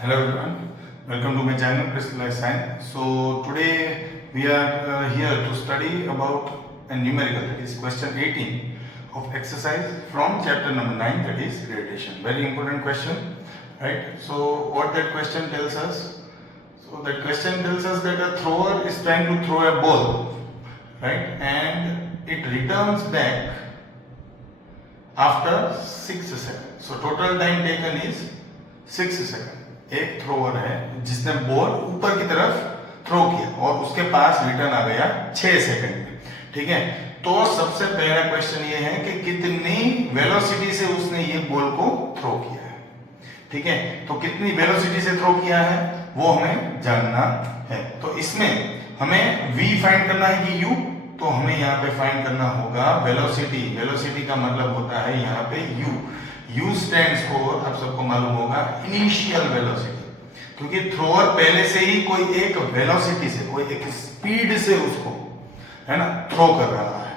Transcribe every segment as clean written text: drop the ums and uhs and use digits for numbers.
Hello everyone, welcome to my channel Crystallized Science. So today we are here to study about a numerical, that is question 18 of exercise from chapter number 9, that is radiation. Very important question, right? So what that question tells us? So that question tells us that a thrower is trying to throw a ball, right? And it returns back after 6 seconds. So total time taken is 6 second. एक thrower है जिसने ball ऊपर की तरफ throw किया और उसके पास return आ गया 6 सेकंड में. ठीक है, तो सबसे पहला क्वेश्चन ये है कि कितनी वेलोसिटी से उसने ये बॉल को थ्रो किया है. ठीक है, तो कितनी वेलोसिटी से थ्रो किया है वो हमें जानना है. तो इसमें हमें v फाइंड करना है कि u, तो हमें यहाँ पे फाइंड करना होगा वेलोसिटी. वेलोसिटी का मतलब होता है यहाँ पे u. U स्टैंड्स फॉर, आप सबको मालूम होगा, इनिशियल वेलोसिटी, क्योंकि थ्रोअर पहले से ही कोई एक वेलोसिटी से, कोई एक स्पीड से उसको, है ना, थ्रो कर रहा है.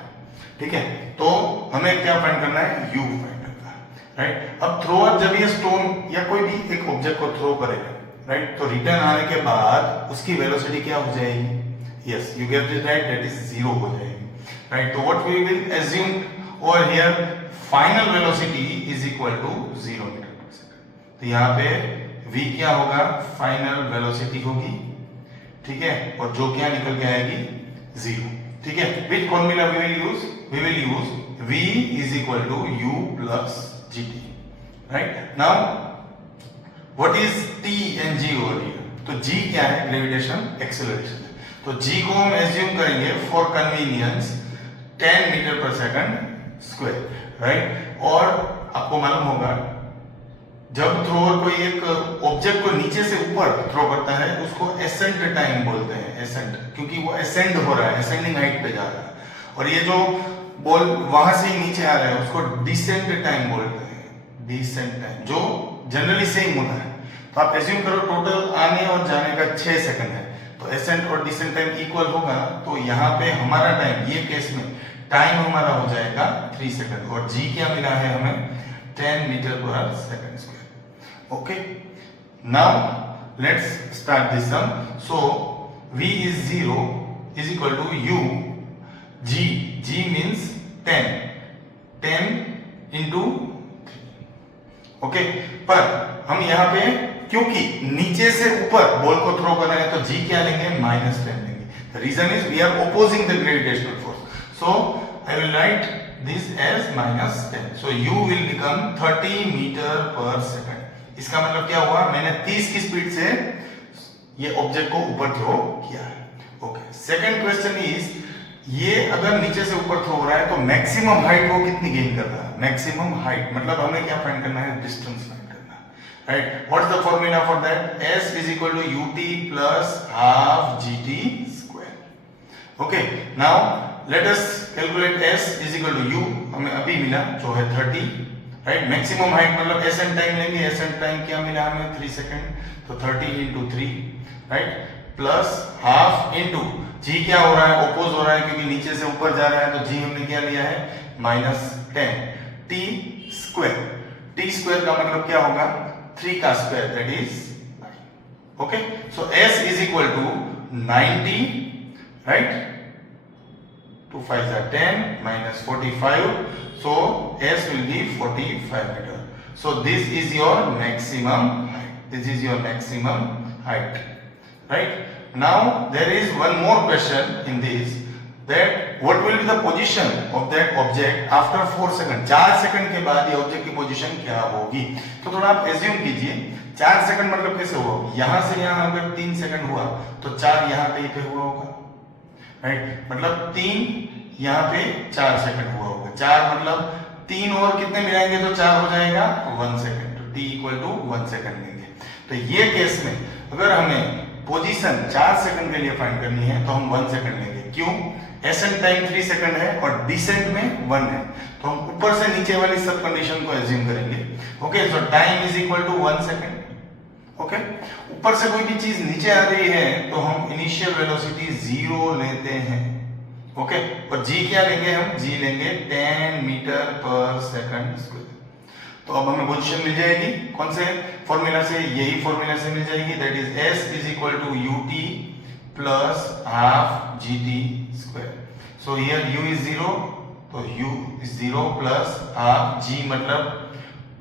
ठीक है, तो हमें क्या फाइंड करना है, U फाइंड करना है, राइट. अब थ्रोअर जब ये स्टोन या कोई भी एक ऑब्जेक्ट को थ्रो करेगा, राइट, तो रिटर्न आने के बाद उसकी वेलोसिटी क्या हो जाएगी, yes, you get it right, that is 0 हो जाएगी, राइट. तो what we will assume over here, final velocity is equal to 0 metre per second. तो यहाँ पे v क्या होगा, फाइनल वेलोसिटी होगी. ठीक है, और जो क्या निकल के आएगी, 0. ठीक है, which formula we will use v is equal to u plus gt, right. Now what is t and g over here. तो g क्या है, ग्रेविटेशन एक्सेलरेशन है. तो g को हम एज्यूम करेंगे for convenience 10 metre per second square, right. और आपको मालूम होगा जब थ्रोअर कोई एक ऑब्जेक्ट को नीचे से ऊपर थ्रो करता है उसको एसेंट टाइम बोलते हैं. एसेंट, क्योंकि वो एसेंड हो रहा है, एसेंडिंग हाइट पे जा रहा है. और ये जो बॉल वहां से ही नीचे आ रहा है उसको डिसेंट टाइम बोलते हैं. डिसेंट टाइम जो जनरली सेम होता है. तो आप एज्यूम करो टोटल आने और जाने का 6 सेकंड है, तो एसेंट और डिसेंट टाइम इक्वल होगा. तो यहाँ पे हमारा टाइम, ये केस में टाइम हमारा हो जाएगा 3 सेकंड. और g क्या मिला है हमें, 10 metre per second square. Okay, now let's start this sum. So v is 0 is equal to u g means 10 into 3. Okay, पर हम यहाँ पे क्योंकि नीचे से ऊपर बॉल को थ्रो कर रहे हैं तो g क्या लेंगे, -10 लेंगे. The reason is we are opposing the gravitational force. So I will write this as -10. So u will become 30 metre per second. इसका मतलब क्या हुआ, मैंने 30 की स्पीड से ये ऑब्जेक्ट को ऊपर थ्रो किया है. ओके, सेकंड क्वेश्चन इज, ये अगर नीचे से ऊपर थ्रो हो रहा है तो मैक्सिमम हाइट वो कितनी गेन कर रहा है. मैक्सिमम हाइट मतलब हमें क्या फाइंड करना है, डिस्टेंस फाइंड करना है, right. What is the formula for that, s is equal to ut plus half gt square. Okay, now let us calculate s is equal to u, हमें अभी मिला जो है 30, राइट. मैक्सिमम हाइट मतलब accent time लेंगे, accent time क्या मिला हमें, 3 सेकंड. तो 30 into 3, right, plus half into g क्या हो रहा है, ओपोज हो रहा है क्योंकि नीचे से ऊपर जा रहा है, तो g हमने क्या लिया है, -10 t स्क्वायर. t स्क्वायर का मतलब क्या होगा, 3 का square, that is 9. Okay, so s is equal to 90, right. 2 5s are 10 minus 45, so s will be 45 meter. So this is your maximum height. This is your maximum height, right? Now there is one more question in this, that what will be the position of that object after 4 seconds. 4 second के बाद ये object की position क्या होगी. तो थोड़ा आप assume कीजिए, 4 सेकंड मतलब कैसे हुआ, यहां से यहां अगर 3 सेकंड हुआ तो 4 यहां पे हुआ होगा, राइट. मतलब 3 यहाँ पे 4 सेकंड हुआ होगा. 4 मतलब 3 और कितने मिलाएंगे तो 4 हो जाएगा 1 सेकंड. तो t इक्वल टू 1 सेकंड लेंगे. तो ये केस में अगर हमें पोजीशन 4 सेकंड के लिए फाइंड करनी है तो हम 1 सेकंड लेंगे. क्यों, एसेंट टाइम 3 सेकंड है और डिसेंट में 1 है, तो हम ऊपर से नीचे वाली सब कंडीशन को एज्यूम करेंगे. Okay, so time is equal to 1 second. Okay, ऊपर से कोई भी चीज नीचे आ रही है तो हम इनिशियल वेलोसिटी 0 लेते हैं. ओके, और g क्या लेंगे हम, g लेंगे 10 मीटर पर सेकंड स्क्वायर. तो अब हमें पोजीशन मिल जाएगी कौन से फॉर्मूला से, यही फॉर्मूला से मिल जाएगी, that is S is equal to UT plus half GT square. So here U is 0, तो U is 0 plus half G मतलब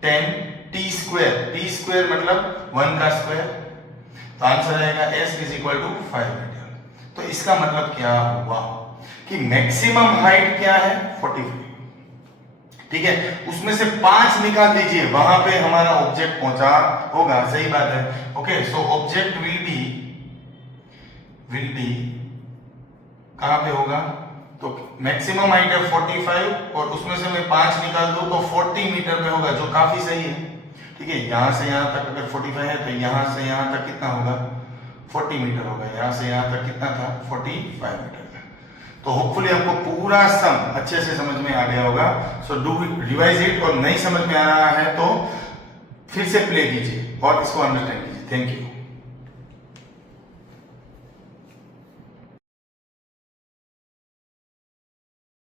10 T स्क्वायर मतलब 1 का स्क्वायर, तो आंसर आएगा S is equal to 5 metre. तो इसका मतलब क्या हुआ कि मैक्सिमम हाइट क्या है 45, ठीक है, उसमें से 5 निकाल दीजिए, वहां पे हमारा ऑब्जेक्ट पहुंचा होगा, सही बात है। Okay, so object will be कहां पे होगा, तो मैक्सिमम हाइट है 45 और उसमें से मैं 5 निकाल दूं तो 40 मीटर पे होगा, जो काफी सही है, ठीक है। यहां से यहां तक अगर 45 है तो यहां से यहां तक कितना होगा 40 मीटर होगा, यहां से यहां तक कितना था 45 मीटर। तो होपफुली आपको पूरा सम अच्छे से समझ में आ गया होगा। सो डू रिवाइज इट, और नहीं समझ में आ रहा है तो फिर से प्ले कीजिए और इसको अंडरस्टैंड कीजिए। Thank you.